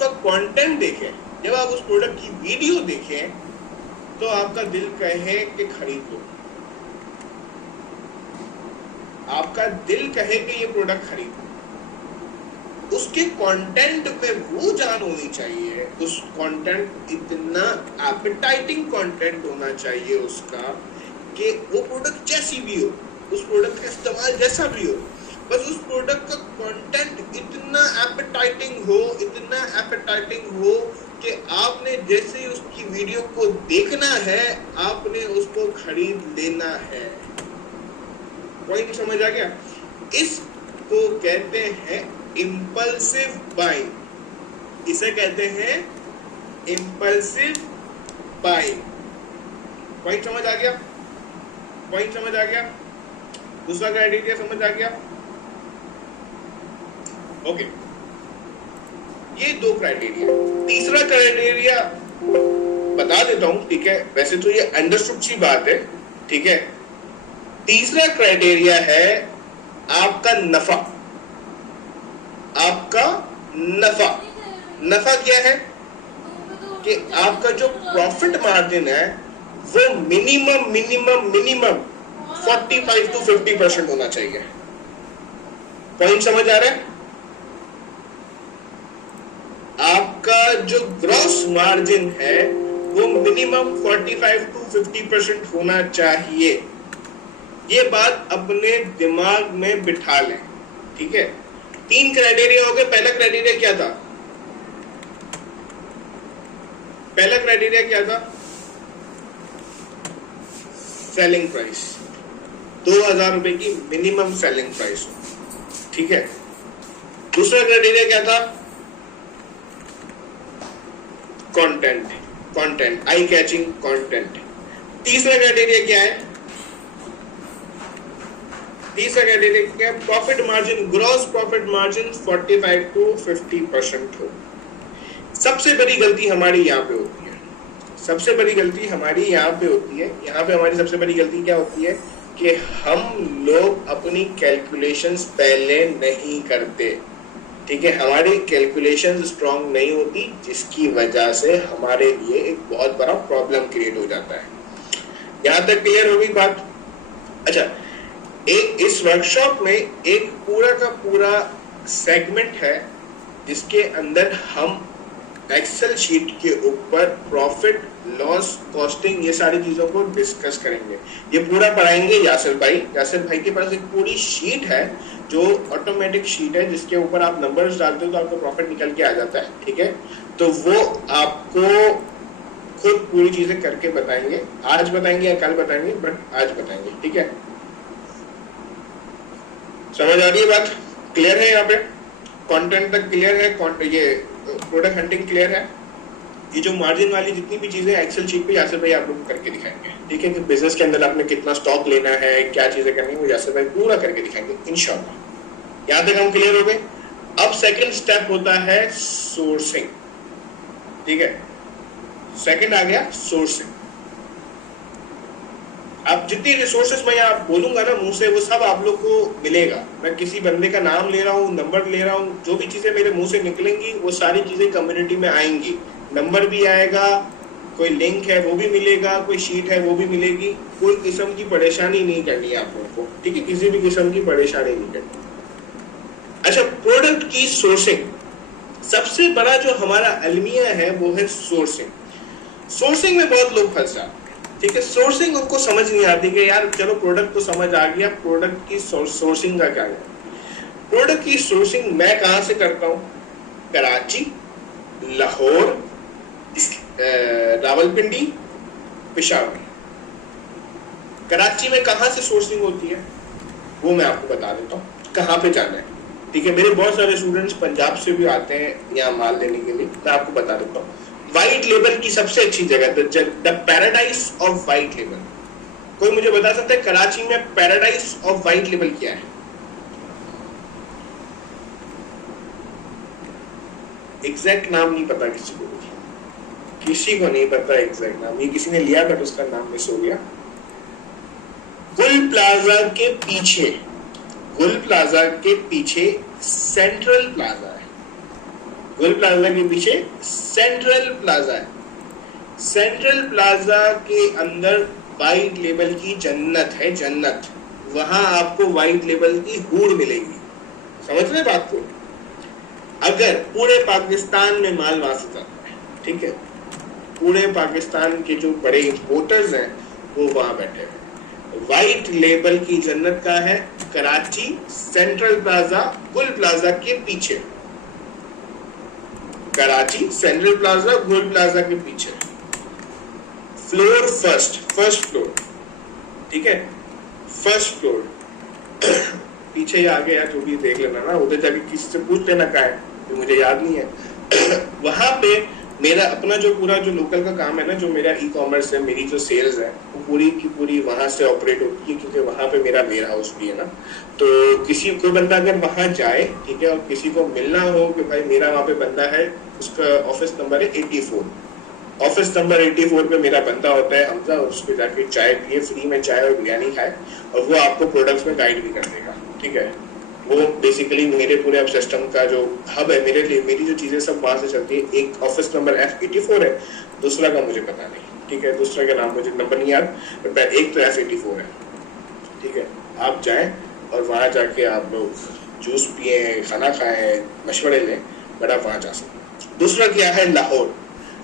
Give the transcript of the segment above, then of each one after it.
उसका कंटेंट देखें, जब आप उस प्रोडक्ट की वीडियो देखें तो आपका दिल कहे कि खरीद लो, आपका दिल कहे कि ये प्रोडक्ट खरीद लो। उसके कंटेंट में वो जान होनी चाहिए, उस कंटेंट इतना एपेटाइटिंग कंटेंट होना चाहिए उसका कि वो प्रोडक्ट जैसी भी हो, उस प्रोडक्ट का इस्तेमाल जैसा भी हो, बस उस प्रोडक्ट का कंटेंट इतना एपेटाइटिंग हो कि आपने जैसे ही उसकी वीडियो को देखना है आपने उसको खरीद लेना है। पॉइंट समझ आ गया? इसको कहते हैं इम्पल्सिव बाइंग, इसे कहते हैं इम्पल्सिव बाइंग। पॉइंट समझ आ गया? पॉइंट समझ आ गया? दूसरा क्राइटेरिया समझ आ गया? ओके, ये दो क्राइटेरिया। तीसरा क्राइटेरिया बता देता हूं, ठीक है? वैसे तो ये अंडरस्टूड सी बात है, ठीक है? तीसरा क्राइटेरिया है आपका नफा। आपका नफा, नफा क्या है कि आपका जो प्रॉफिट मार्जिन है वो मिनिमम 45 to 50% होना चाहिए। पॉइंट समझ आ रहा है? आपका जो ग्रॉस मार्जिन है वो मिनिमम 45 to 50% होना चाहिए। ये बात अपने दिमाग में बिठा लें, ठीक है? 3 क्राइटेरिया हो गए। पहला क्राइटेरिया क्या था? पहला क्राइटेरिया क्या था? सेलिंग प्राइस, 2000 रुपए की मिनिमम सेलिंग प्राइस, ठीक है? दूसरा क्राइटेरिया क्या था? Content, eye catching content. तीसरा क्राइटेरिया क्या है? तीसरा क्राइटेरिया क्या है? Profit margin, gross profit margin 45 to 50% हो। सबसे बड़ी गलती हमारी यहाँ पे होती है, सबसे बड़ी गलती हमारी यहाँ पे होती है। यहाँ पे हमारी सबसे बड़ी गलती क्या होती है कि हम लोग अपनी कैलकुलेशंस पहले नहीं करते, ठीक है? हमारी कैलकुलेशंस स्ट्रांग नहीं होती, जिसकी वजह से हमारे लिए एक बहुत बड़ा प्रॉब्लम क्रिएट हो जाता है। यहाँ तक क्लियर हो गई बात? अच्छा, एक इस वर्कशॉप में एक पूरा का पूरा सेगमेंट है जिसके अंदर हम एक्सेल शीट के ऊपर प्रॉफिट लॉस कॉस्टिंग ये सारी चीजों को डिस्कस करेंगे। ये पूरा पढ़ाएंगे यासिर भाई। यासिर भाई के पास एक पूरी शीट है जो ऑटोमेटिक शीट है, जिसके ऊपर आप नंबर्स डालते हो तो आपको प्रॉफिट निकल के आ जाता है, ठीक है? तो वो आपको खुद पूरी चीजें करके बताएंगे। आज बताएंगे या कल बताएंगे, बट आज बताएंगे, ठीक है? समझ आ रही है बात? क्लियर है? यहाँ पे कंटेंट तक क्लियर है? ये प्रोडक्ट हंटिंग क्लियर है? ये जो मार्जिन वाली जितनी भी चीजें एक्सेल शीट पे यासिर भाई आप लोग करके दिखाएंगे, ठीक है? कि बिजनेस के अंदर आपने कितना स्टॉक लेना है, क्या चीजें करनी है, वो यासिर भाई पूरा करके दिखाएंगे इंशाल्लाह। यहाँ तक हम क्लियर हो गए? अब सेकंड स्टेप होता है सोर्सिंग, ठीक है? सेकंड आ गया सोर्सिंग। अब जितनी रिसोर्सेज मैं यहाँ बोलूंगा ना मुंह से, वो सब आप लोग को मिलेगा। मैं किसी बंदे का नाम ले रहा हूँ, नंबर ले रहा हूँ, जो भी चीजें मेरे मुंह से निकलेंगी वो सारी चीजें कम्युनिटी में आएंगी। नंबर भी आएगा, कोई लिंक है वो भी मिलेगा, कोई शीट है वो भी मिलेगी। कोई किस्म की परेशानी नहीं करनी है आप लोगों को, ठीक है? किसी भी किस्म की परेशानी नहीं करनी। अच्छा, प्रोडक्ट की सोर्सिंग, सबसे बड़ा जो हमारा अलमिया है वो है सोर्सिंग। सोर्सिंग में बहुत लोग फंस जाते हैं, ठीक है? सोर्सिंग उनको समझ नहीं आती कि यार चलो प्रोडक्ट तो समझ आ गया, प्रोडक्ट की सोर्सिंग का क्या है? प्रोडक्ट की सोर्सिंग मैं कहां से करता हूं? कराची, लाहौर, रावलपिंडी, पेशावर। कराची में कहां से सोर्सिंग होती है वो मैं आपको बता देता हूँ, कहां पे जाना है, ठीक है? मेरे बहुत सारे स्टूडेंट्स पंजाब से भी आते हैं यहाँ माल लेने के लिए, मैं आपको बता देता हूँ। व्हाइट लेबल की सबसे अच्छी जगह, the paradise of white label. कोई मुझे बता सकता है कराची में पैराडाइज ऑफ व्हाइट लेबल क्या है? एग्जैक्ट नाम नहीं पता किसी को, किसी को नहीं पता एग्जैक्ट नाम। ये किसी ने लिया था तो उसका नाम मिस हो गया। गुल प्लाजा के पीछे, गुल प्लाजा के पीछे सेंट्रल प्लाजा है। गोल प्लाजा के पीछे सेंट्रल प्लाजा है। सेंट्रल प्लाजा के अंदर वाइट लेबल की जन्नत है, जन्नत। वहां आपको वाइट लेबल की हूड़ मिलेगी। समझ रहे बात को? अगर पूरे पाकिस्तान में माल वहां से जाता है, ठीक है, पूरे पाकिस्तान के जो बड़े इंपोर्टर्स हैं वो वहां बैठे हैं। वाइट लेबल की जन्नत का है कराची सेंट्रल प्लाजा गुल प्लाजा के पीछे। कराची सेंट्रल प्लाजा गुल प्लाजा के पीछे, फ्लोर फर्स्ट फ्लोर, ठीक है, फर्स्ट फ्लोर। पीछे ही आगे यार जो भी देख लेना ना, उधर जाके किसी से पूछ लेना का है, तो मुझे याद नहीं है। वहां पे मेरा अपना जो पूरा जो लोकल का काम है ना, जो मेरा ई कॉमर्स है, मेरी जो सेल्स है, वो पूरी की पूरी वहां से ऑपरेट होती है, क्योंकि वहां पे मेरा वेयर हाउस भी है ना। तो किसी कोई बंदा अगर वहां जाए, ठीक है, और किसी को मिलना हो कि भाई मेरा वहां पे बंदा है, उसका ऑफिस नंबर है 84, ऑफिस नंबर 84 पे मेरा बंदा होता है हमजा, और उसको जाके चाय पिए, फ्री में चाय और बिरयानी खाए, और वो आपको प्रोडक्ट्स में गाइड भी कर देगा, ठीक है। वो बेसिकली मेरे पूरे अब सिस्टम का जो हब है मेरे लिए, मेरी जो चीजें सब वहां से चलती है। एक ऑफिस नंबर F84 है, दूसरा का मुझे पता नहीं, ठीक है, दूसरा का नाम मुझे नंबर नहीं याद, बट एक तो F84 है, ठीक है। आप जाएं और वहां जाके आप लोग जूस पिए, खाना खाएं, मशवरे लें, बट आप वहां जा सकते। दूसरा क्या है, लाहौर।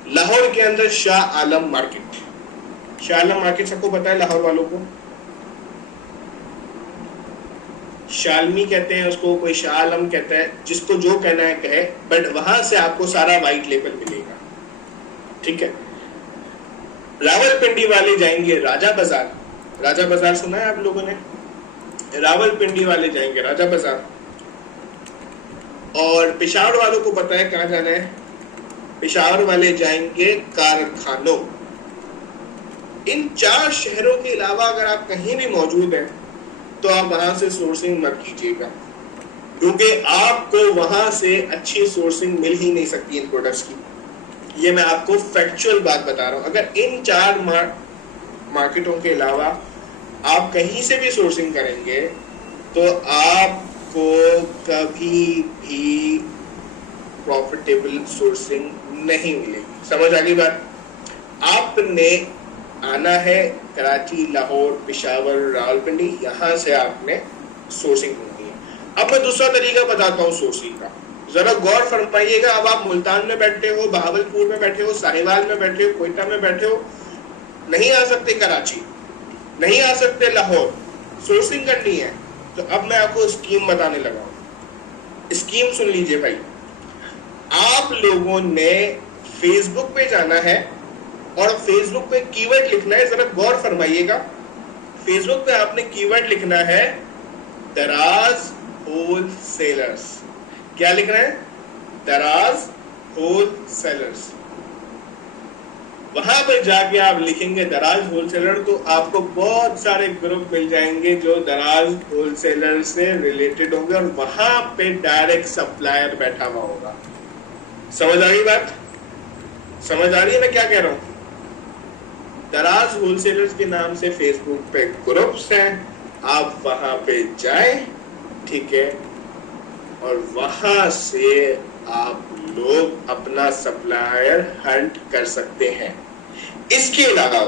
लाहौर के अंदर शाह आलम मार्केट। शाह आलम मार्केट सबको पता है लाहौर वालों को? शालमी कहते हैं उसको, कोई शाह आलम कहता है, जिसको जो कहना है कहे, बट वहां से आपको सारा वाइट लेबल मिलेगा, ठीक है। रावलपिंडी वाले जाएंगे राजा बाजार। राजा बाजार सुना है आप लोगों ने? रावलपिंडी वाले जाएंगे राजा बाजार। और पेशावर वालों को पता है कहां जाना है? पेशावर वाले जाएंगे कारखानों। इन 4 शहरों के अलावा अगर आप कहीं भी मौजूद हैं तो आप वहां से सोर्सिंग मत कीजिएगा, क्योंकि आपको वहां से अच्छी सोर्सिंग मिल ही नहीं सकती इन प्रोडक्ट्स की। ये मैं आपको फैक्चुअल बात बता रहा हूं। अगर इन 4 मार्केटों के अलावा आप कहीं से भी सोर्सिंग करेंगे तो आपको कभी भी प्रॉफिटेबल सोर्सिंग नहीं मिलेगी। समझ आ गई बात? आपने आना है कराची, लाहौर, पेशावर, रावलपिंडी, यहाँ से आपने सोर्सिंग करनी है। अब मैं दूसरा तरीका बताता हूँ सोर्सिंग का, जरा गौर फरमाइएगा। अब आप मुल्तान में बैठे हो, बहावलपुर में बैठे हो, साहिवाल में बैठे हो, कोयटा में बैठे हो, नहीं आ सकते कराची, नहीं आ सकते लाहौर, सोर्सिंग करनी है, तो अब मैं आपको स्कीम बताने लगा हूँ। स्कीम सुन लीजिए भाई। आप लोगों ने फेसबुक पे जाना है और फेसबुक पे कीवर्ड लिखना है, जरा गौर फरमाइएगा। फेसबुक पे आपने कीवर्ड लिखना है दराज होलसेलर्स। क्या लिखना है? दराज होलसेलर्स। वहां पर जाके आप लिखेंगे दराज होलसेलर, तो आपको बहुत सारे ग्रुप मिल जाएंगे जो दराज होलसेलर से रिलेटेड होंगे, और वहां पे डायरेक्ट सप्लायर बैठा हुआ होगा। समझ आ रही बात? समझ आ रही है मैं क्या कह रहा हूं? दराज होलसेलर्स के नाम से फेसबुक पे ग्रुप्स हैं, आप वहां पे जाएं, ठीक है, और वहां से आप लोग अपना सप्लायर हंट कर सकते हैं। इसके अलावा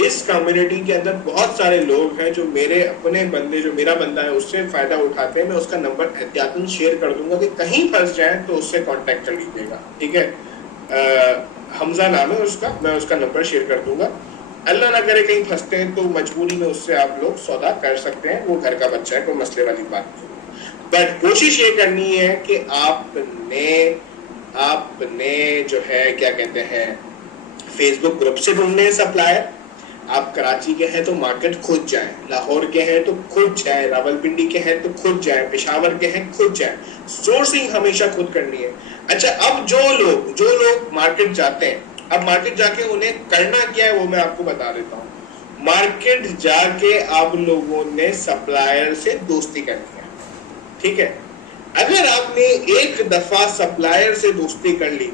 इस कम्युनिटी के अंदर बहुत सारे लोग हैं जो मेरे अपने बंदे, जो मेरा बंदा है, उससे फायदा उठाते हैं। मैं उसका नंबर एहतियातन शेयर कर दूंगा कि कहीं फंस जाए तो उससे कांटेक्ट कर लीजिएगा, ठीक है। हमजा नाम है उसका, मैं उसका नंबर शेयर कर दूंगा। अल्लाह ना करे कहीं फंसते हैं तो मजबूरी में उससे आप लोग सौदा कर सकते हैं, वो घर का बच्चा है, कोई मसले वाली बात नहीं। बट कोशिश ये करनी है कि आपने जो है क्या कहते हैं, फेसबुक ग्रुप से ढूंढने हैं सप्लायर। आप कराची के हैं तो मार्केट खुद जाएं, लाहौर के हैं तो खुद जाएं, रावलपिंडी के हैं तो खुद जाएं, पेशावर के हैं खुद जाएं। सोर्सिंग हमेशा खुद करनी है। अच्छा, अब जो लोग मार्केट जाते हैं, अब मार्केट जाके उन्हें करना क्या है वो मैं आपको बता देता हूँ। मार्केट जाके आप लोगों ने सप्लायर से दोस्ती करनी है, ठीक है। अगर आपने एक दफा सप्लायर से दोस्ती कर ली,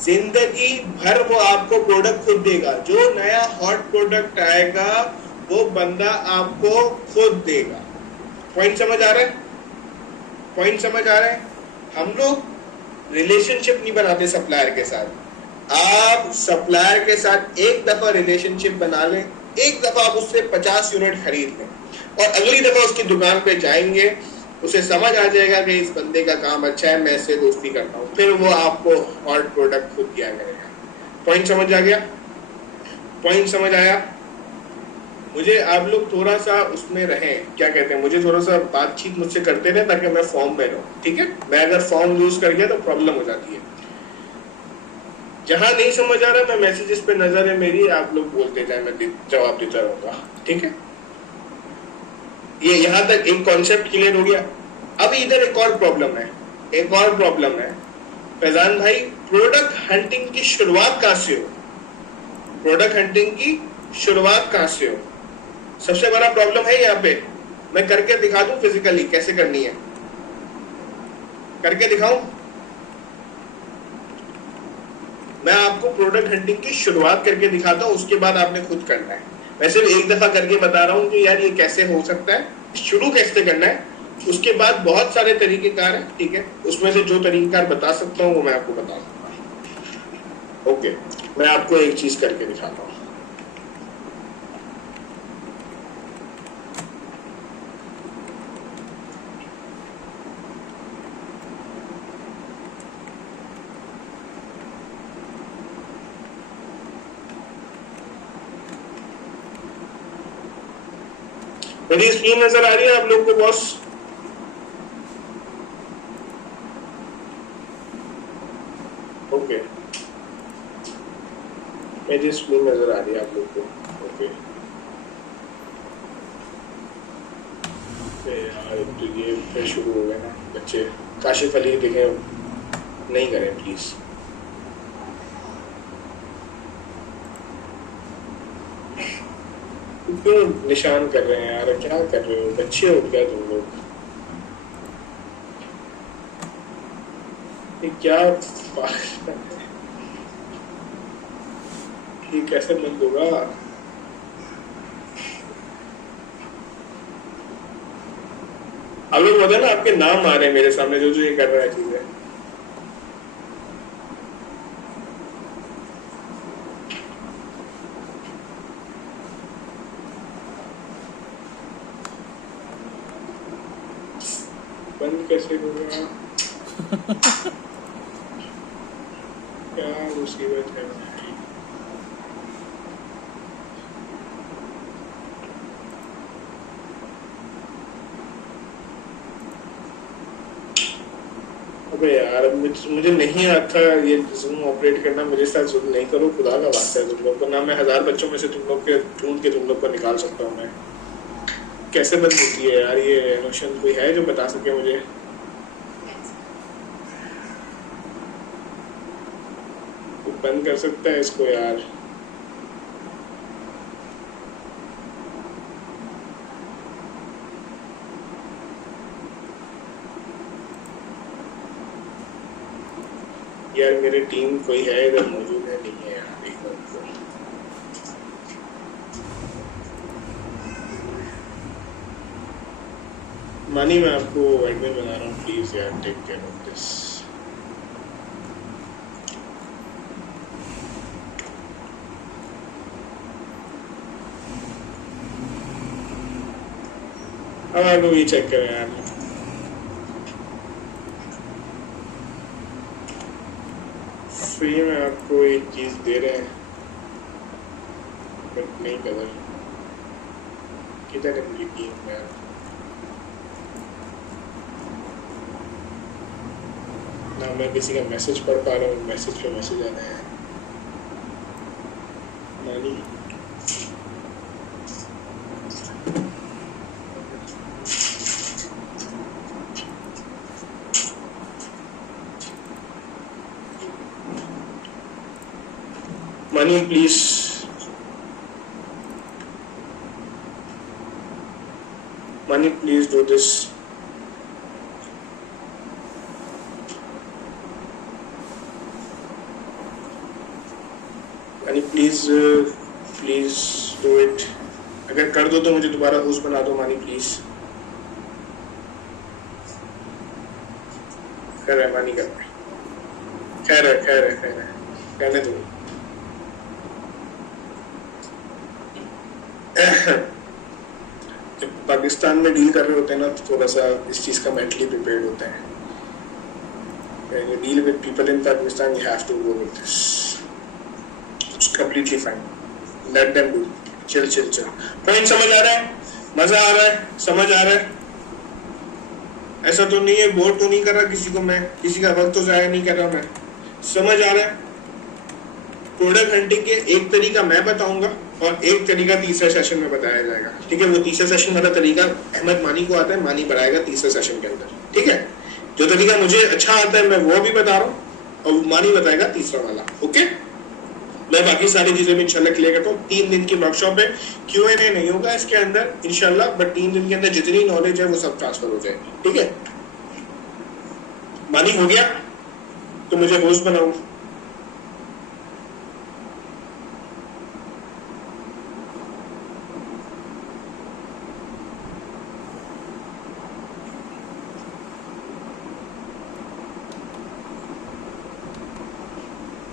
जिंदगी भर वो आपको प्रोडक्ट खुद देगा। जो नया हॉट प्रोडक्ट आएगा वो बंदा आपको खुद देगा। पॉइंट समझ आ रहा है? हम लोग रिलेशनशिप नहीं बनाते सप्लायर के साथ। आप सप्लायर के साथ एक दफा रिलेशनशिप बना लें, एक दफा आप उससे 50 यूनिट खरीद लें और अगली दफा उसकी दुकान पे जाएंगे, उसे समझ आ जाएगा कि इस बंदे का काम अच्छा है, मैं इससे दोस्ती करता हूँ, फिर वो आपको हॉट प्रोडक्ट खुद दिया करेगा। पॉइंट समझ आ गया? पॉइंट समझ आया? मुझे आप लोग थोड़ा सा उसमें रहें, क्या कहते हैं, मुझे थोड़ा सा बातचीत मुझसे करते रहे ताकि मैं फॉर्म में रहूं, ठीक है? मैं अगर फॉर्म लूज कर गया तो प्रॉब्लम हो जाती है। जहां नहीं समझ आ रहा, मैं मैसेजेस पे नजर है मेरी, आप लोग बोलते जाए, मैं जवाब देता रहूंगा, ठीक है? ये यहां तक एक कॉन्सेप्ट क्लियर हो गया। अब इधर एक और प्रॉब्लम है, एक और प्रॉब्लम है फैजान भाई, प्रोडक्ट हंटिंग की शुरुआत कहां से हो? प्रोडक्ट हंटिंग की शुरुआत कहां से हो? सबसे बड़ा प्रॉब्लम है यहाँ पे। मैं करके दिखा दूं फिजिकली कैसे करनी है, करके दिखाऊं? मैं आपको प्रोडक्ट हंटिंग की शुरुआत करके दिखाता हूं, उसके बाद आपने खुद करना है। मैं सिर्फ एक दफा करके बता रहा हूं कि यार ये कैसे हो सकता है, शुरू कैसे करना है, उसके बाद बहुत सारे तरीकेकार हैं, ठीक है? उसमें से जो तरीकेकार बता सकता हूं वो मैं आपको बता सकता हूं। ओके, मैं आपको एक चीज करके दिखाता हूं। मेरी स्क्रीन नजर आ रही है आप लोग को बॉस? ओके, मेरी स्क्रीन नजर आ रही है आप लोग को? ओके यार, तो ये फिर शुरू हो गए ना बच्चे। काशिफ अली देखे नहीं करें प्लीज। क्यों निशान कर रहे हैं यार, क्या कर रहे हो? बच्चे हो क्या तुम लोग? ये क्या ये कैसे बंद होगा? आप लोग बताए ना, आपके नाम आ रहे हैं मेरे सामने जो जो ये कर रहा है चीजें। बंद कैसे होगा? क्या मुसीबत है? अबे यार, मुझे नहीं आता ये जूम ऑपरेट करना, मेरे साथ जूम नहीं करो, खुदा का वास्ता है तुम लोग को ना। मैं 1000 बच्चों में से तुम लोग के ढूंढ के तुम लोग को निकाल सकता हूँ मैं। कैसे बंद होती है यार ये नोशन? कोई है जो बता सके मुझे? तो बंद कर सकता है इसको यार? यार मेरी टीम कोई है इधर मौजूद है? नहीं है यार, एक बार को मानी, मैं आपको एडमिन बना रहा हूँ, प्लीज यार टेक केयर ऑफ दिस। अब आप लोग ये चेक करें यार, फ्री में आपको एक चीज दे रहे हैं बट नहीं कदर। किधर है मेरी टीम यार? ना मैं किसी का मैसेज पढ़ पा रहा हूँ, मैसेज पे मैसेज आ रहे हैं। नानी Mani, please. Mani, please do this. Mani, please do it. अगर कर दो तो मुझे दोबारा होस्ट बना दो, मानी प्लीज। कर रहा है, खैर है, कहने दो। जब पाकिस्तान में डील कर रहे होते हैं ना तो थोड़ा सा इस चीज का मेंटली प्रिपेयर्ड होते हैं। When you deal with people in Pakistan, you have to go with this. It's completely fine. Let them do. Chill. Point समझ आ रहा है? मजा आ रहा है? समझ आ रहा है? ऐसा तो नहीं है, बोर तो नहीं कर रहा किसी को मैं, किसी का वक्त तो जाया नहीं कर रहा मैं। समझ आ रहा है? प्रोडक्ट हंटिंग के एक तरीका मैं बताऊंगा और एक तरीका तीसरे सेशन में बताया जाएगा। ठीक है, वो तीसरे सेशन वाला तरीका अहमद मानी को आता है, मानी बढ़ाएगा तीसरे सेशन के अंदर। ठीक है, जो तरीका मुझे अच्छा आता है मैं वो भी बता रहा हूँ और मानी बताएगा तीसरा वाला। ओके, मैं बाकी सारी चीजें भी इंशाल्लाह क्लियर करता हूँ। 3 दिन की वर्कशॉप है, Q&A नहीं होगा इसके अंदर इंशाल्लाह, बट 3 दिन के अंदर जितनी नॉलेज है वो सब ट्रांसफर हो जाएगी। ठीक है, मानी हो गया तो मुझे होस्ट बनाओ।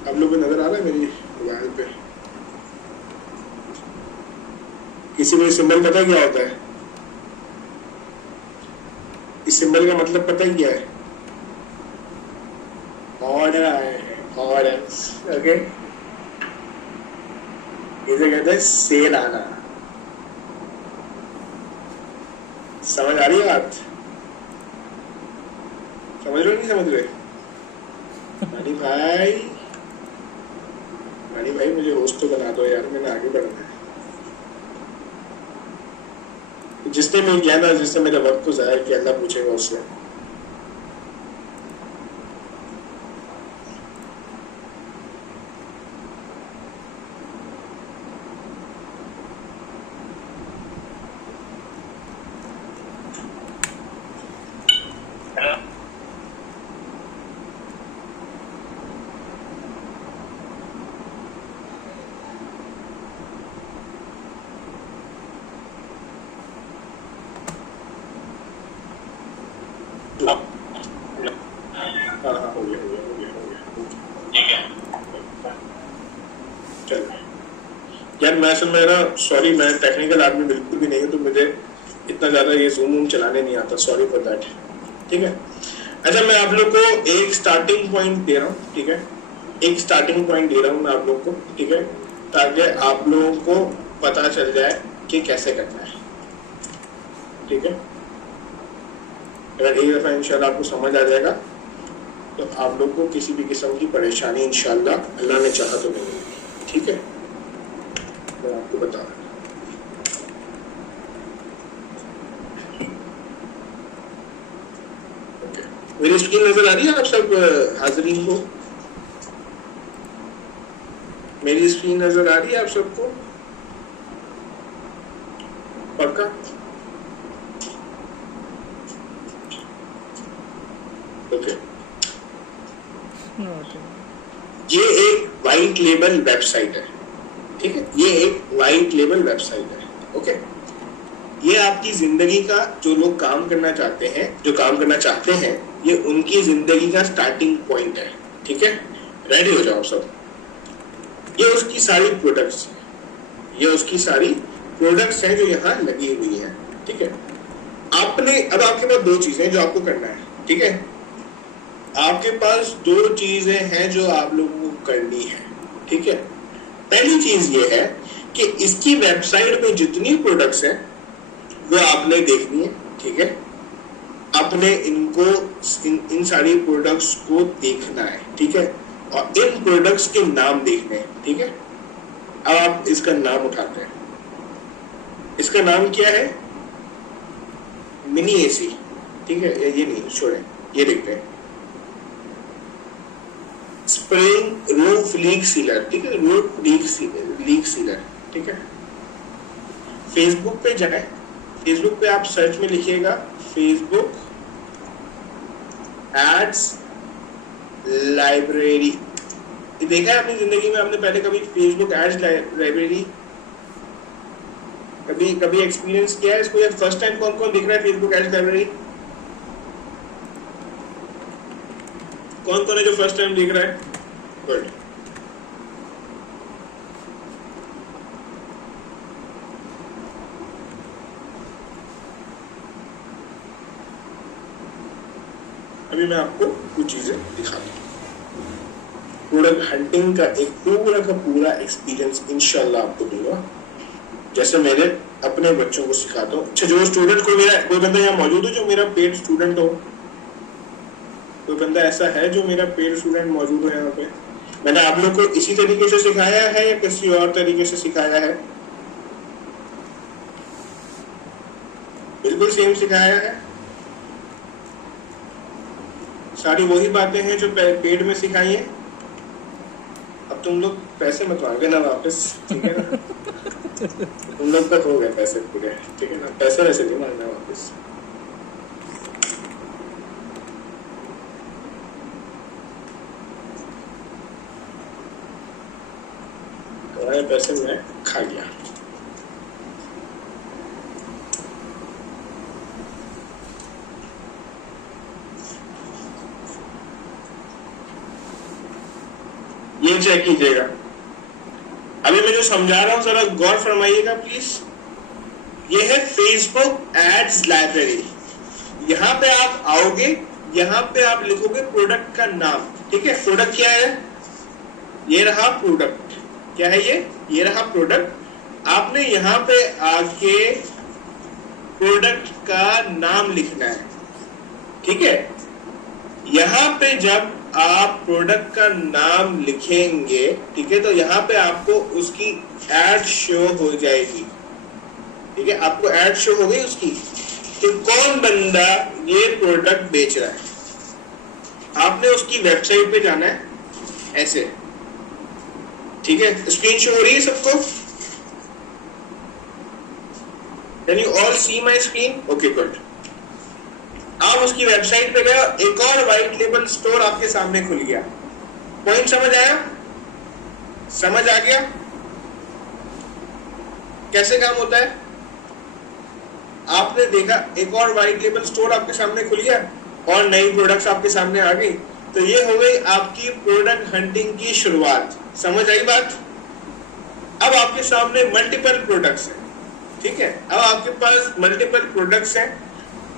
आप लोगों को नजर आ रहा है मेरी मोबाइल पे? किसी को सिंबल पता है क्या होता है? इस सिंबल का मतलब पता ही क्या है? ऑर्डर आए हैं, ऑर्डर्स। ओके, इसे कहते हैं सेल आना। समझ आ रही है बात? समझ रहे हो नहीं समझ रहे? मानी भाई मुझे होस्ट तो बना दो यार, मैंने आगे बढ़ना है। जिसने मैं किया ना, जिसने मेरा वक्त को जाहिर किया, अल्लाह पूछेगा उससे। यार मैं असल में ना, सॉरी, मैं टेक्निकल आदमी बिल्कुल भी नहीं हूँ, तो मुझे इतना ज्यादा ये जूम चलाने नहीं आता, सॉरी फॉर दैट। ठीक है, अच्छा मैं आप लोग को एक स्टार्टिंग पॉइंट दे रहा हूँ। ठीक है, एक स्टार्टिंग पॉइंट दे रहा हूँ मैं आप लोग को। ठीक है, ताकि आप लोगों को पता चल जाए कि कैसे करना है। ठीक है, अगर एक दफा इंशाल्लाह आपको समझ आ जाएगा तो आप लोग को किसी भी किस्म की परेशानी इंशाल्लाह अल्लाह ने चाहा तो नहीं होगी। ठीक है, मैं आपको बता रहा हूँ। मेरी स्क्रीन नजर आ रही है आप सब हाजरीन को? मेरी स्क्रीन नजर आ रही है आप सबको? पक्का? ओके, ये एक वाइट लेबल वेबसाइट है। ठीक है, ये एक वाइट लेबल वेबसाइट है। ओके, ये आपकी जिंदगी का, जो लोग काम करना चाहते हैं, जो काम करना चाहते हैं, ये उनकी जिंदगी का स्टार्टिंग पॉइंट है। ठीक है, रेडी हो जाओ सब। ये उसकी सारी प्रोडक्ट्स, ये उसकी सारी प्रोडक्ट्स हैं जो यहाँ लगी हुई है। ठीक है, आपने, अब आपके पास 2 चीजें जो आपको करना है। ठीक है, आपके पास 2 चीजें हैं जो आप लोगों को करनी है। ठीक है, पहली चीज ये है कि इसकी वेबसाइट में जितनी प्रोडक्ट्स हैं वो आपने देखनी है। ठीक है, आपने इनको, इन सारी प्रोडक्ट्स को देखना है। ठीक है, और इन प्रोडक्ट्स के नाम देखने हैं। ठीक है, अब आप इसका नाम उठाते हैं। इसका नाम क्या है? Mini AC. ठीक है, ये नहीं छोड़ें, ये देखते हैं। Spring roof leak sealer. ठीक है, रूफ लीक सीलर। ठीक है, फेसबुक पे जाए, फेसबुक पे आप सर्च में लिखिएगा फेसबुक एड्स लाइब्रेरी। देखा है अपनी जिंदगी में आपने पहले कभी फेसबुक एड्स लाइब्रेरी कभी एक्सपीरियंस किया है इसको? या फर्स्ट टाइम कौन कौन दिख रहा है फेसबुक एड्स लाइब्रेरी? कौन कौन है जो फर्स्ट टाइम देख रहा है? गुड। अभी मैं आपको कुछ चीजें दिखाता हूँ। प्रोडक्ट हंटिंग का एक पूरा एक्सपीरियंस इंशाल्लाह आपको दूंगा, जैसे मैंने अपने बच्चों को सिखाता हूँ। अच्छा, जो स्टूडेंट कोई बंदा यहाँ मौजूद है जो मेरा पेड स्टूडेंट हो? कोई बंदा ऐसा है जो मेरा पेड स्टूडेंट मौजूद हो यहाँ पे? मैंने आप लोग को इसी तरीके से सिखाया है या किसी और तरीके से सिखाया है? बिल्कुल सेम सिखाया है। सारी वही बातें हैं जो पेड में सिखाई है। अब तुम लोग पैसे मत मांगे ना वापस, ठीक है ना? तुम लोग तक हो गए पैसे पूरे, ठीक है ना? पैसे वैसे नहीं मांगना वापस। तुम्हारे पैसे मैं खा गया। ये चेक कीजिएगा। अभी मैं जो समझा रहा हूं जरा गौर फरमाइएगा प्लीज। ये है फेसबुक एड्स लाइब्रेरी। यहाँ पे आप आओगे, यहाँ पे आप लिखोगे प्रोडक्ट का नाम, ठीक है? प्रोडक्ट क्या है? ये रहा प्रोडक्ट। क्या है ये रहा प्रोडक्ट। आपने यहाँ पे आके प्रोडक्ट का नाम लिखना है, ठीक है? यहाँ पे जब आप प्रोडक्ट का नाम लिखेंगे, ठीक है, तो यहाँ पे आपको उसकी एड शो हो जाएगी, ठीक है? आपको एड शो हो गई उसकी, तो कौन बंदा ये प्रोडक्ट बेच रहा है। आपने उसकी वेबसाइट पे जाना है ऐसे, ठीक है? स्क्रीन शो हो रही है सबको? Can you all see my screen? Okay, good. आप उसकी वेबसाइट पे गए, एक और व्हाइट लेबल स्टोर आपके सामने खुल गया। पॉइंट समझ आया? समझ आ गया कैसे काम होता है? आपने देखा एक और व्हाइट लेबल स्टोर आपके सामने खुल गया और नई प्रोडक्ट्स आपके सामने आ गई, तो ये हो गई आपकी प्रोडक्ट हंटिंग की शुरुआत। समझ आई बात? अब आपके सामने मल्टीपल प्रोडक्ट्स हैं, ठीक है? अब आपके पास मल्टीपल प्रोडक्ट्स हैं।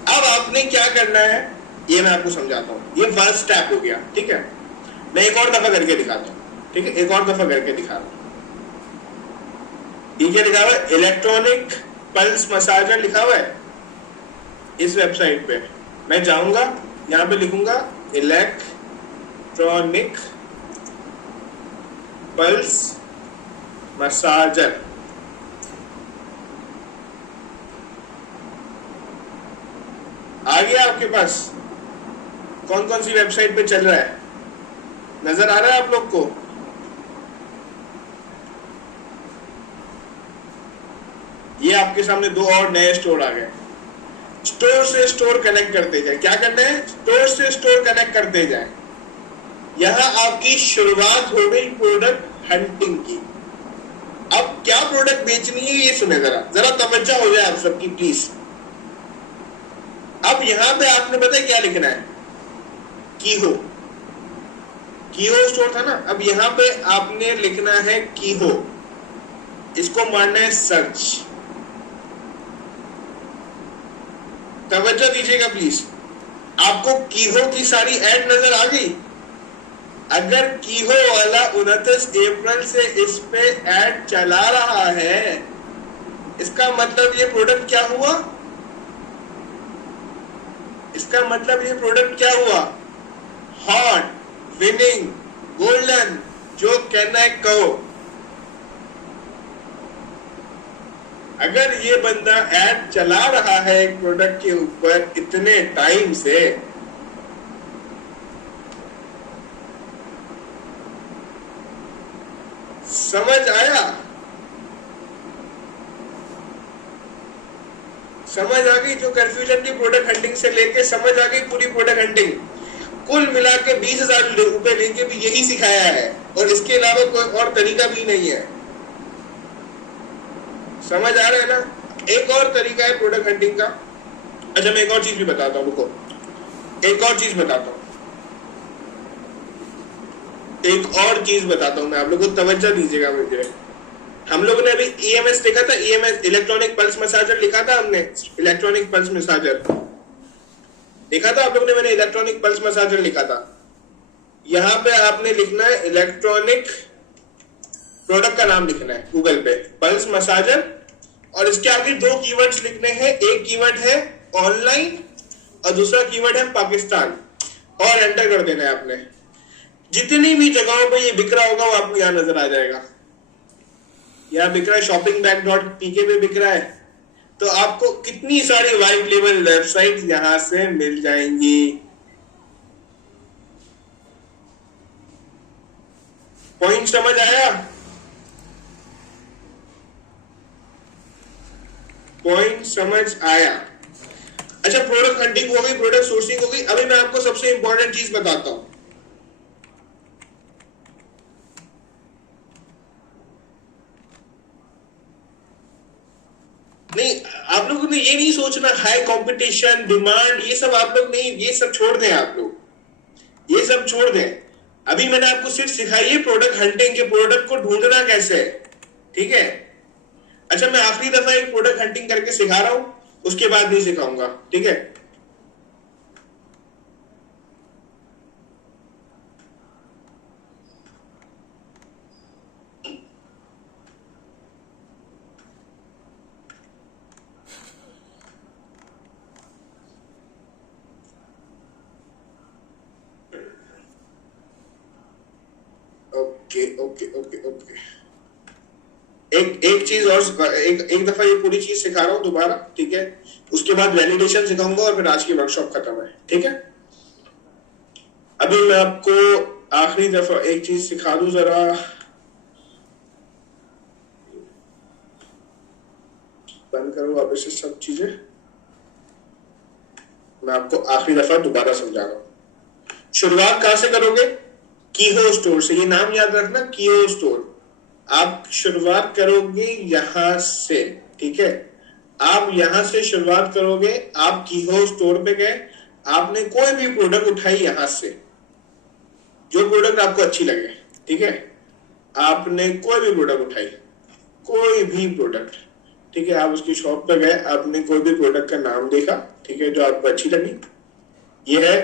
अब आपने क्या करना है ये मैं आपको समझाता हूँ। ये फर्स्ट स्टेप हो गया, ठीक है? मैं एक और दफा करके दिखाता हूँ, ठीक है? एक और दफा करके दिखा रहा हूँ। ये क्या लिखा हुआ है? इलेक्ट्रॉनिक पल्स मसाजर लिखा हुआ है इस वेबसाइट पे। मैं जाऊंगा, यहाँ पे लिखूंगा इलेक्ट्रॉनिक पल्स मसाजर। आ गया आपके पास? कौन कौन सी वेबसाइट पे चल रहा है? नजर आ रहा है आप लोग को? ये आपके सामने दो और नए स्टोर आ गए। स्टोर से स्टोर कनेक्ट करते जाए। क्या करना है? स्टोर से स्टोर कनेक्ट करते जाए। यहां आपकी शुरुआत हो गई प्रोडक्ट हंटिंग की। अब क्या प्रोडक्ट बेचनी है ये सुने, जरा तवज्जो हो जाए आप सबकी प्लीज। अब यहां पे आपने पता क्या लिखना है? कीहो स्टोर था ना। अब यहां पे आपने लिखना है कीहो, इसको मारना है सर्च। तवज्जो दीजिएगा प्लीज। आपको कीहो की सारी ऐड नजर आ गई? अगर कीहो वाला 29 अप्रैल से इस पे ऐड चला रहा है, इसका मतलब ये प्रोडक्ट क्या हुआ? इसका मतलब ये प्रोडक्ट क्या हुआ? हॉट, विनिंग, गोल्डन, जो कहना है कहो। अगर ये बंदा ऐड चला रहा है एक प्रोडक्ट के ऊपर इतने टाइम से, समझ आया? समझ आ गई? जो कंफ्यूजन थी प्रोडक्ट हंटिंग से लेके समझ आ गई पूरी प्रोडक्ट हंटिंग। कुल मिला के 20,000 रुपए लेके भी यही सिखाया है और इसके अलावा कोई और तरीका भी नहीं है। समझ आ रहा है ना? एक और तरीका है प्रोडक्ट हंटिंग का। अच्छा, मैं एक और चीज भी बताता हूँ, रुको, एक और चीज बताता हूँ। एक और चीज बताता हूं मैं, आप लोगों को तवज्जो दीजिएगा मुझे। हम लोगों ने अभी ईएमएस देखा था, ईएमएस इलेक्ट्रॉनिक पल्स मसाजर लिखा था हमने, इलेक्ट्रॉनिक पल्स मसाजर देखा था आप लोगों ने, मैंने इलेक्ट्रॉनिक पल्स मसाजर लिखा था। यहां पे आपने लिखना है इलेक्ट्रॉनिक प्रोडक्ट का नाम लिखना है गूगल पे, पल्स मसाजर, और इसके आगे दो कीवर्ड्स लिखने हैं। एक कीवर्ड है ऑनलाइन और दूसरा कीवर्ड है पाकिस्तान, और एंटर कर देना है आपने। जितनी भी जगहों पे ये बिक रहा होगा वो आपको यहाँ नजर आ जाएगा। यहाँ बिक रहा है shoppingbag.pk पे बिक रहा है, तो आपको कितनी सारी व्हाइट लेबल वेबसाइट यहां से मिल जाएंगी। पॉइंट समझ आया? पॉइंट समझ आया? अच्छा, प्रोडक्ट हंटिंग हो गई, प्रोडक्ट सोर्सिंग हो गई। अभी मैं आपको सबसे इंपॉर्टेंट चीज बताता हूं। नहीं, आप लोगों ने ये नहीं सोचना हाई कंपटीशन, डिमांड, ये सब आप लोग नहीं, ये सब छोड़ दें आप लोग, ये सब छोड़ दें। अभी मैंने आपको सिर्फ सिखाई है प्रोडक्ट हंटिंग के, प्रोडक्ट को ढूंढना कैसे है, ठीक है। अच्छा, मैं आखिरी दफा एक प्रोडक्ट हंटिंग करके सिखा रहा हूं, उसके बाद नहीं सिखाऊंगा, ठीक है। ओके ओके ओके ओके, एक चीज और, एक दफा ये पूरी चीज सिखा रहा हूं दोबारा, ठीक है। उसके बाद वैलिडेशन सिखाऊंगा और फिर आज की वर्कशॉप खत्म है, ठीक है। अभी मैं आपको आखिरी दफा एक चीज सिखा दूं, जरा बंद करो वापस से सब चीजें। मैं आपको आखिरी दफा दोबारा समझा रहा हूं। शुरुआत कहां से करोगे? कीहो स्टोर से, ये नाम याद रखना, कीहो स्टोर। आप शुरुआत करोगे यहां से, ठीक है। आप यहां से शुरुआत करोगे। आप कीहो स्टोर पे गए, आपने कोई भी प्रोडक्ट उठाई यहां से, जो प्रोडक्ट आपको अच्छी लगे, ठीक है। आपने कोई भी प्रोडक्ट उठाई, कोई भी प्रोडक्ट, ठीक है। आप उसकी शॉप पे गए, आपने कोई भी प्रोडक्ट का नाम देखा, ठीक है, जो आपको अच्छी लगी। ये है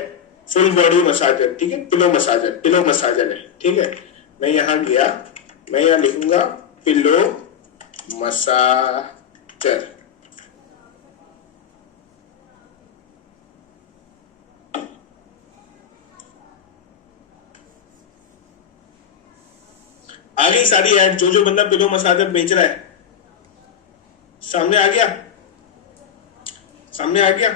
फुल बॉडी मसाजर, ठीक है, पिलो मसाजर, पिलो मसाजर है, ठीक है। मैं यहां गया, मैं यहां लिखूंगा पिलो मसाजर। आ गई सारी ऐड, जो जो बंदा पिलो मसाजर बेच रहा है सामने आ गया, सामने आ गया।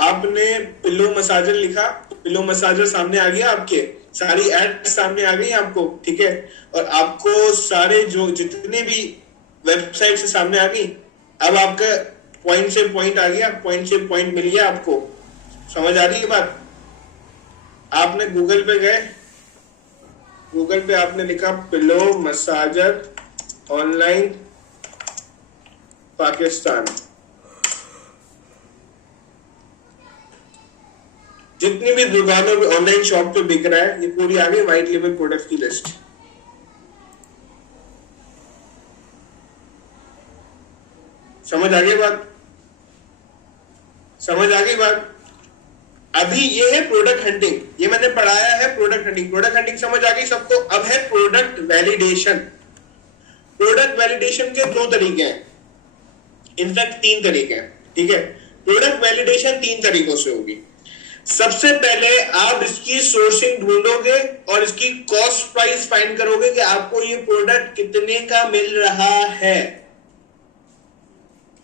आपने पिलो मसाजर लिखा, पिलो मसाजर सामने आ गया, आपके सारी एड सामने आ गई आपको, ठीक है। और आपको सारे जो जितने भी वेबसाइट से सामने आ गई। अब आपका पॉइंट से पॉइंट आ गया, पॉइंट से पॉइंट मिल गया आपको। समझ आ रही है बात? आपने गूगल पे गए, गूगल पे आपने लिखा पिलो मसाजर ऑनलाइन पाकिस्तान। जितनी भी दुकानों पे ऑनलाइन शॉप पे बिक रहा है, ये पूरी आ गई व्हाइट लेबल प्रोडक्ट की लिस्ट। समझ आ गई बात? समझ आ गई बात? अभी ये है प्रोडक्ट हंटिंग, ये मैंने पढ़ाया है प्रोडक्ट हंटिंग। प्रोडक्ट हंटिंग समझ आ गई सबको? अब है प्रोडक्ट वैलिडेशन। प्रोडक्ट वैलिडेशन के दो तरीके हैं, इनफैक्ट तीन तरीके हैं, ठीक है। प्रोडक्ट वैलिडेशन तीन तरीकों से होगी। सबसे पहले आप इसकी सोर्सिंग ढूंढोगे और इसकी कॉस्ट प्राइस फाइंड करोगे कि आपको ये प्रोडक्ट कितने का मिल रहा है,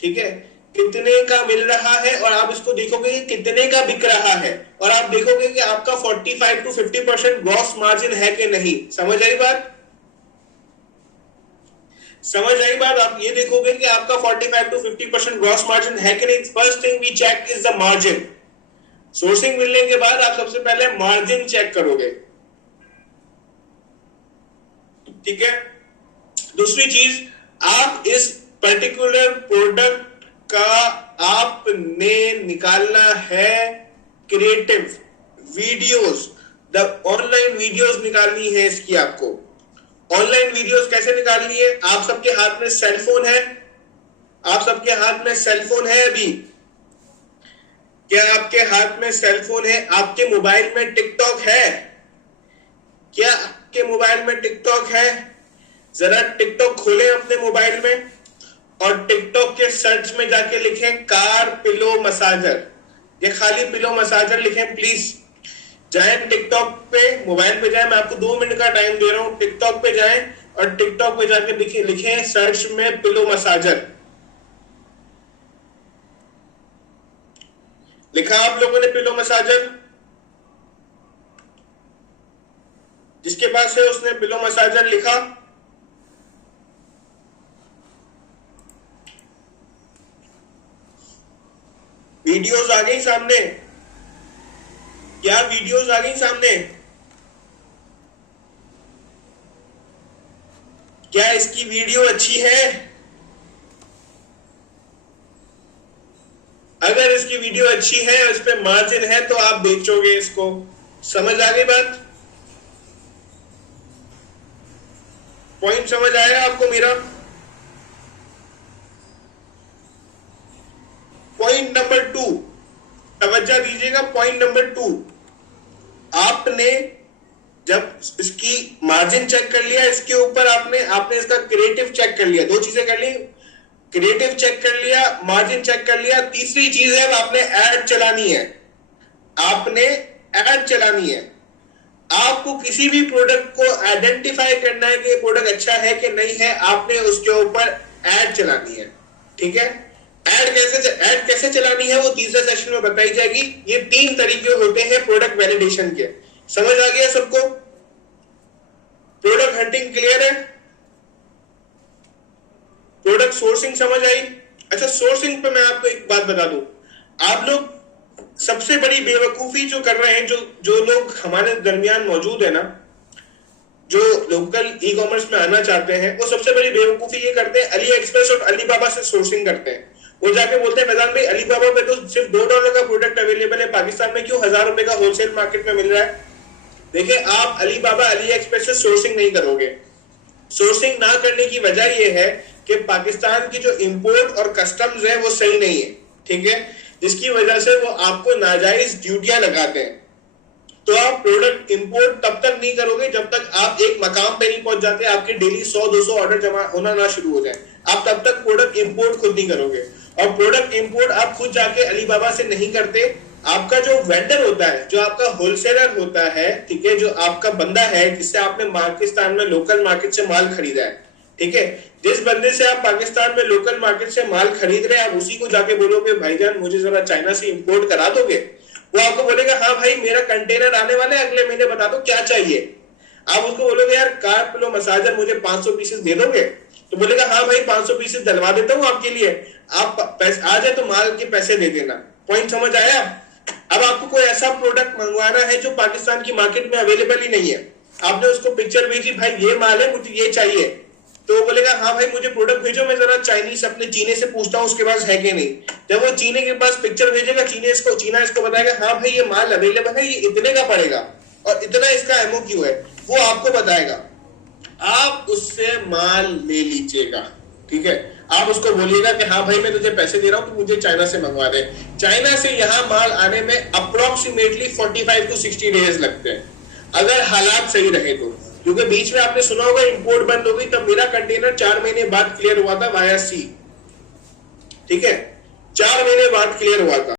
ठीक है, कितने का मिल रहा है। और आप इसको देखोगे कि कितने का बिक रहा है, और आप देखोगे कि आपका 45 to 50% ग्रॉस मार्जिन है कि नहीं। समझ आई बात? समझ आई बात? आप ये देखोगे कि आपका 45 to 50% ग्रॉस मार्जिन है कि नहीं। First thing we check is the margin. Sourcing मिलने के बाद आप सबसे पहले मार्जिन चेक करोगे, ठीक है। दूसरी चीज, आप इस पर्टिकुलर प्रोडक्ट का आपने निकालना है क्रिएटिव वीडियोस, ऑनलाइन वीडियोस निकालनी है इसकी। आपको ऑनलाइन वीडियोस कैसे निकालनी है? आप सबके हाथ में सेलफोन है, आप सबके हाथ में सेलफोन है अभी? क्या आपके हाथ में सेलफोन है? आपके मोबाइल में टिकटॉक है? क्या आपके मोबाइल में टिकटॉक है? जरा टिकटॉक खोलें अपने मोबाइल में और टिकटॉक के सर्च में जाके लिखें कार पिलो मसाजर, या खाली पिलो मसाजर लिखें प्लीज। जाएं टिकटॉक पे, मोबाइल पे जाएं, मैं आपको 2 मिनट का टाइम दे रहा हूं। टिकटॉक पे जाएं और टिकटॉक पे जाके लिखें सर्च में पिलो मसाजर। लिखा आप लोगों ने पिलो मसाजर? जिसके पास है उसने पिलो मसाजर लिखा? वीडियोस आ गई सामने? क्या वीडियोस आ गई सामने? क्या इसकी वीडियो अच्छी है? अगर इसकी वीडियो अच्छी है और इस पे मार्जिन है तो आप बेचोगे इसको। समझ आ गई बात? पॉइंट समझ आया आपको मेरा? पॉइंट नंबर 2, तवज्जो दीजिएगा। पॉइंट नंबर 2, आपने जब इसकी मार्जिन चेक कर लिया, इसके ऊपर आपने इसका क्रिएटिव चेक कर लिया, 2 चीजें कर ली, क्रिएटिव चेक कर लिया, मार्जिन चेक कर लिया। तीसरी चीज है आपने ऐड चलानी है। आपने ऐड चलानी है। आपको किसी भी प्रोडक्ट को आइडेंटिफाई करना है कि प्रोडक्ट अच्छा है कि नहीं है, आपने उसके ऊपर ऐड चलानी है। ठीक है? ऐड कैसे चलानी है वो तीसरे सेशन में बताई जाएगी। ये 3 तरीके होते हैं प्रोडक्ट वैलिडेशन के। समझ आ गया सबको? प्रोडक्ट हंटिंग क्लियर है? प्रोडक्ट सोर्सिंग समझ आई? अच्छा, सोर्सिंग पे मैं आपको एक बात बता दूं। आप लोग सबसे बड़ी बेवकूफी जो कर रहे हैं, जो लोग हमारे दरमियान मौजूद है ना, जो लोकल ई कॉमर्स में आना चाहते हैं, वो सबसे बड़ी बेवकूफी ये करते हैं, अली एक्सप्रेस और अलीबाबा से सोर्सिंग करते हैं। वो जाके बोलते हैं फैजान भाई अलीबाबा पे तो सिर्फ $2 का प्रोडक्ट अवेलेबल है, पाकिस्तान में क्यों 1000 रुपए का होलसेल मार्केट में मिल रहा है? देखिए, आप अलीबाबा अली एक्सप्रेस से सोर्सिंग नहीं करोगे। सोर्सिंग ना करने की वजह यह है कि पाकिस्तान की जो इंपोर्ट और कस्टम्स है वो सही नहीं है। ठीक है? जिसकी वजह से वो आपको नाजायज ड्यूटियां लगाते हैं। तो आप प्रोडक्ट इंपोर्ट तब तक नहीं करोगे जब तक आप एक मकाम पे नहीं पहुंच जाते, आपके डेली 100-200 ऑर्डर जमा होना ना शुरू हो जाए। आप तब तक प्रोडक्ट इंपोर्ट खुद नहीं करोगे। और प्रोडक्ट इंपोर्ट आप खुद जाके अलीबाबा से नहीं करते। आपका जो वेंडर होता है, जो आपका होलसेलर होता है, ठीक है, जो आपका बंदा है जिससे आपने पाकिस्तान में लोकल मार्केट से माल खरीदा है, ठीक है, जिस बंदे से आप पाकिस्तान में लोकल मार्केट से माल खरीद रहे हैं, आप उसी को जाके बोलोगे भाईजान मुझे जरा चाइना से इंपोर्ट करा दोगे? वो आपको बोलेगा हाँ भाई मेरा कंटेनर आने वाला है अगले महीने, बता दो क्या चाहिए। आप उसको बोलोगे यार कार पिलो मसाजर मुझे 500 पीसेस दे दोगे? तो बोलेगा हाँ भाई 500 पीसेस डलवा देता हूँ आपके लिए, आप आ जाए तो माल के पैसे दे देना। पॉइंट समझ आया? अब आपको कोई ऐसा प्रोडक्ट मंगवाना है जो पाकिस्तान की मार्केट में अवेलेबल ही नहीं है, आपने उसको पिक्चर भेजी भाई ये माल है मुझे ये चाहिए, तो वो बोलेगा हाँ भाई मुझे प्रोडक्ट भेजो, मैं जरा चाइनीज अपने चीने से पूछता हूँ उसके पास है कि नहीं। जब वो चीने के पास पिक्चर भेजेगा, चीना इसको बताएगा हाँ भाई ये माल अवेलेबल है, ये इतने का पड़ेगा और इतना इसका एमओ क्यू है, वो आपको बताएगा। आप उससे माल ले लीजिएगा। ठीक है? आप उसको बोलिएगा कि हाँ भाई मैं तुझे पैसे दे रहा हूं, तो मुझे चाइना से मंगवा दे। चाइना से यहां माल आने में अप्रोक्सीमेटली 45 to 60 डेज लगते हैं, अगर हालात सही रहे तो। क्योंकि बीच में आपने सुना होगा इंपोर्ट बंद हो गई, तब मेरा कंटेनर 4 महीने बाद क्लियर हुआ था वाया सी। ठीक है? 4 महीने बाद क्लियर हुआ था।